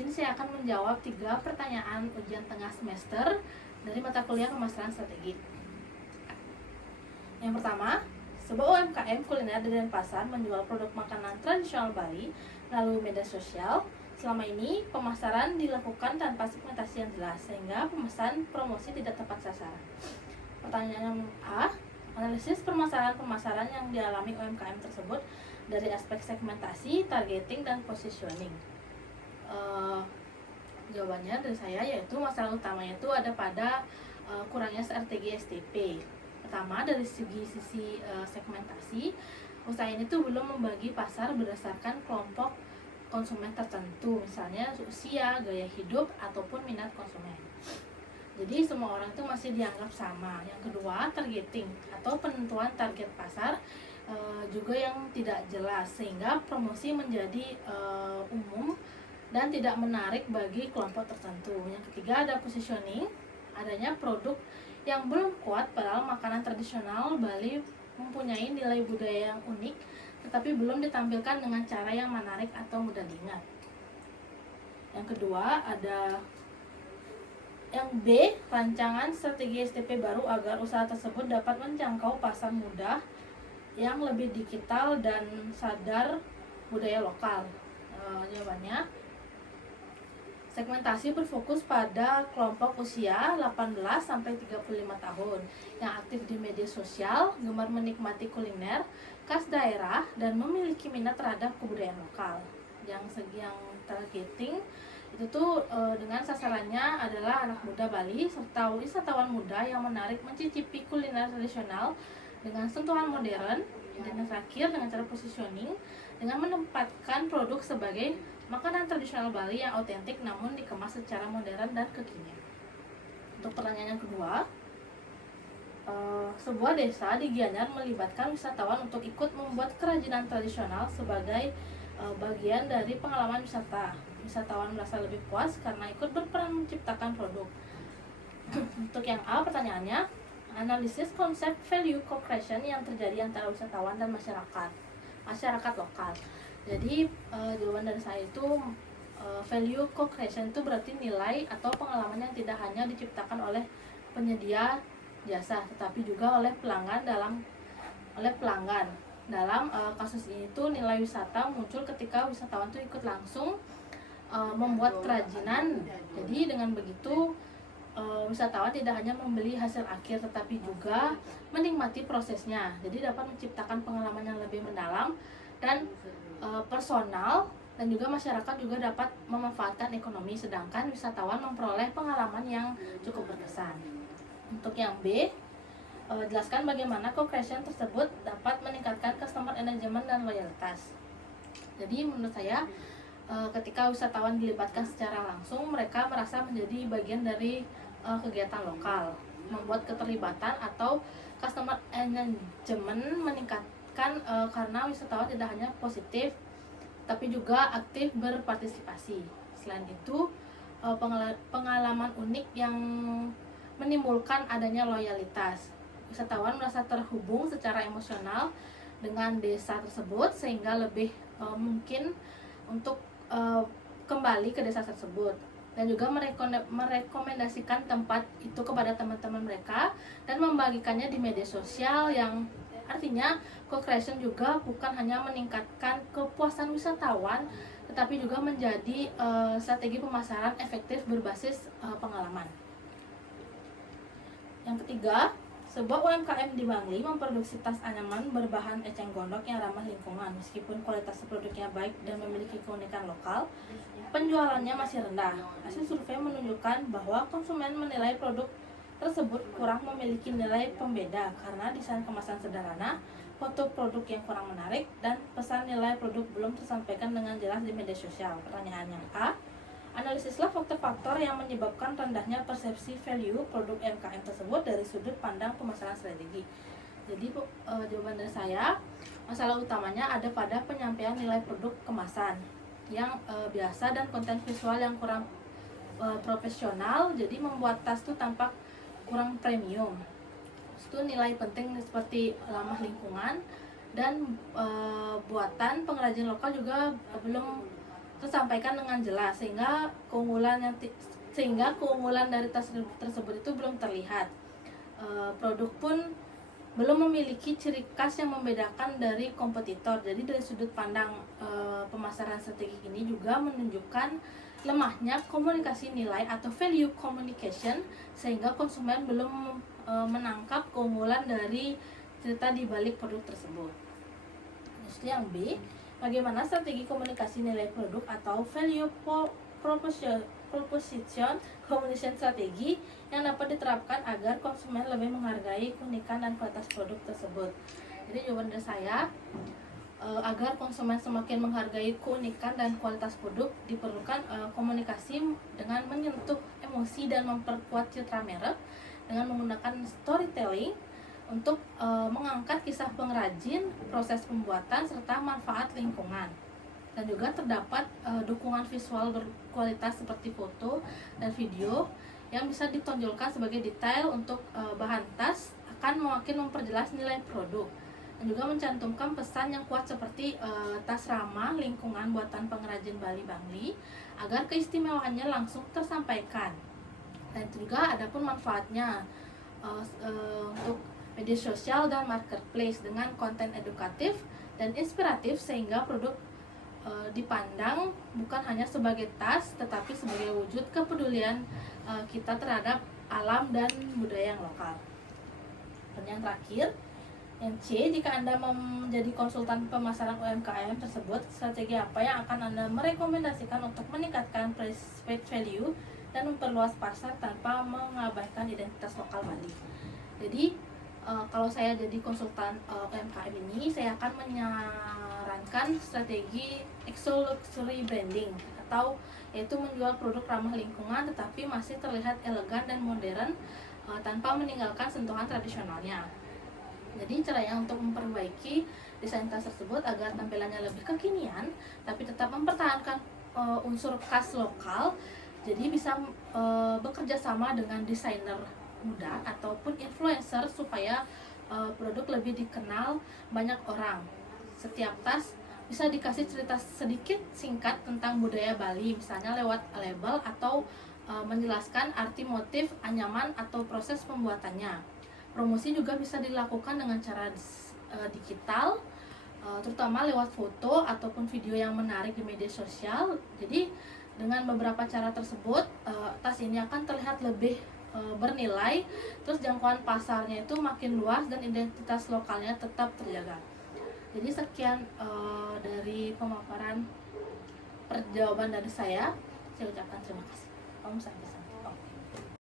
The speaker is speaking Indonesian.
sini saya akan menjawab 3 pertanyaan ujian tengah semester dari mata kuliah pemasaran strategi. Yang pertama, sebuah UMKM kuliner di Denpasar menjual produk makanan tradisional Bali melalui media sosial. Selama ini, pemasaran dilakukan tanpa segmentasi yang jelas, sehingga pemesan promosi tidak tepat sasaran. Pertanyaan A, analisis permasalahan pemasaran yang dialami UMKM tersebut dari aspek segmentasi, targeting, dan positioning. Jawabannya dari saya yaitu masalah utamanya itu ada pada kurangnya strategi STP. Pertama, dari sisi segmentasi, usaha ini tuh belum membagi pasar berdasarkan kelompok konsumen tertentu, misalnya usia, gaya hidup, ataupun minat konsumen. Jadi semua orang itu masih dianggap sama. Yang kedua, targeting atau penentuan target pasar juga yang tidak jelas, sehingga promosi menjadi umum dan tidak menarik bagi kelompok tertentu. Yang ketiga, ada positioning, adanya produk yang belum kuat padahal makanan tradisional Bali mempunyai nilai budaya yang unik tetapi belum ditampilkan dengan cara yang menarik atau mudah diingat. Yang kedua, ada yang B, rancangan strategi STP baru agar usaha tersebut dapat menjangkau pasar mudah yang lebih digital dan sadar budaya lokal. Jawabannya, segmentasi berfokus pada kelompok usia 18 sampai 35 tahun yang aktif di media sosial, gemar menikmati kuliner khas daerah dan memiliki minat terhadap kebudayaan lokal. Yang targeting itu tuh dengan sasarannya adalah anak muda Bali serta wisatawan muda yang menarik mencicipi kuliner tradisional dengan sentuhan modern. Dan yang terakhir, dengan cara positioning dengan menempatkan produk sebagai makanan tradisional Bali yang otentik namun dikemas secara modern dan kekinian. Untuk pertanyaan yang kedua, sebuah desa di Gianyar melibatkan wisatawan untuk ikut membuat kerajinan tradisional sebagai bagian dari pengalaman wisata. Wisatawan merasa lebih puas karena ikut berperan menciptakan produk. Untuk yang A, pertanyaannya, analisis konsep value co-creation yang terjadi antara wisatawan dan masyarakat lokal. Jadi jawaban dari saya itu value co-creation itu berarti nilai atau pengalaman yang tidak hanya diciptakan oleh penyedia jasa tetapi juga oleh pelanggan. Dalam kasus ini tuh nilai wisata muncul ketika wisatawan tuh ikut langsung membuat kerajinan. Jadi dengan begitu wisatawan tidak hanya membeli hasil akhir tetapi juga menikmati prosesnya. Jadi dapat menciptakan pengalaman yang lebih mendalam dan personal, dan juga masyarakat juga dapat memanfaatkan ekonomi, sedangkan wisatawan memperoleh pengalaman yang cukup berkesan. Untuk yang B, jelaskan bagaimana co-creation tersebut dapat meningkatkan customer engagement dan loyalitas. Jadi menurut saya ketika wisatawan dilibatkan secara langsung, mereka merasa menjadi bagian dari kegiatan lokal. Membuat keterlibatan atau customer engagement meningkatkan karena wisatawan tidak hanya positif tapi juga aktif berpartisipasi. Selain itu, pengalaman unik yang menimbulkan adanya loyalitas. Wisatawan merasa terhubung secara emosional dengan desa tersebut sehingga lebih mungkin untuk kembali ke desa tersebut, dan juga merekomendasikan tempat itu kepada teman-teman mereka dan membagikannya di media sosial. Yang artinya co-creation juga bukan hanya meningkatkan kepuasan wisatawan tetapi juga menjadi strategi pemasaran efektif berbasis pengalaman. Yang ketiga, sebuah UMKM di Bangli memproduksi tas anyaman berbahan eceng gondok yang ramah lingkungan. Meskipun kualitas produknya baik dan memiliki keunikan lokal, penjualannya masih rendah. Hasil survei menunjukkan bahwa konsumen menilai produk tersebut kurang memiliki nilai pembeda karena desain kemasan sederhana, foto produk yang kurang menarik, dan pesan nilai produk belum tersampaikan dengan jelas di media sosial. Pertanyaan yang A, analisislah faktor-faktor yang menyebabkan rendahnya persepsi value produk UMKM tersebut dari sudut pandang pemasaran strategi. Jadi jawaban dari saya, masalah utamanya ada pada penyampaian nilai produk kemasan yang biasa dan konten visual yang kurang profesional. Jadi membuat tas itu tampak kurang premium. Itu nilai penting seperti ramah lingkungan dan buatan pengrajin lokal juga belum tersampaikan dengan jelas, sehingga keunggulan dari tas tersebut itu belum terlihat. Produk pun belum memiliki ciri khas yang membedakan dari kompetitor. Jadi dari sudut pandang pemasaran strategi ini juga menunjukkan lemahnya komunikasi nilai atau value communication, sehingga konsumen belum menangkap keunggulan dari cerita di balik produk tersebut. Terus yang B, bagaimana strategi komunikasi nilai produk atau value proposition communication strategi yang dapat diterapkan agar konsumen lebih menghargai keunikan dan kualitas produk tersebut. Jadi jawaban dari saya, agar konsumen semakin menghargai keunikan dan kualitas produk, diperlukan komunikasi dengan menyentuh emosi dan memperkuat citra merek dengan menggunakan storytelling untuk mengangkat kisah pengrajin, proses pembuatan, serta manfaat lingkungan. Dan juga terdapat dukungan visual berkualitas seperti foto dan video yang bisa ditonjolkan sebagai detail untuk bahan tas, akan makin memperjelas nilai produk. Dan juga mencantumkan pesan yang kuat seperti tas ramah lingkungan buatan pengrajin Bali Bangli, agar keistimewaannya langsung tersampaikan. Dan juga ada pun manfaatnya untuk media sosial dan marketplace dengan konten edukatif dan inspiratif, sehingga produk dipandang bukan hanya sebagai tas, tetapi sebagai wujud kepedulian kita terhadap alam dan budaya yang lokal. Pertanyaan terakhir, yang C, jika Anda menjadi konsultan pemasaran UMKM tersebut, strategi apa yang akan Anda merekomendasikan untuk meningkatkan perceived value dan memperluas pasar tanpa mengabaikan identitas lokal Bali? Jadi kalau saya jadi konsultan UMKM ini, saya akan menyarankan strategi exo luxury branding, atau yaitu menjual produk ramah lingkungan tetapi masih terlihat elegan dan modern tanpa meninggalkan sentuhan tradisionalnya. Jadi caranya untuk memperbaiki desain tas tersebut agar tampilannya lebih kekinian tapi tetap mempertahankan unsur khas lokal, jadi bisa bekerja sama dengan desainer muda ataupun influencer supaya produk lebih dikenal banyak orang. Setiap tas bisa dikasih cerita sedikit singkat tentang budaya Bali, misalnya lewat label atau menjelaskan arti motif anyaman atau proses pembuatannya. Promosi juga bisa dilakukan dengan cara digital, terutama lewat foto ataupun video yang menarik di media sosial. Jadi dengan beberapa cara tersebut, tas ini akan terlihat lebih bernilai, terus jangkauan pasarnya itu makin luas dan identitas lokalnya tetap terjaga. Jadi sekian dari pemaparan perjawaban dari saya ucapkan terima kasih. Om Santi.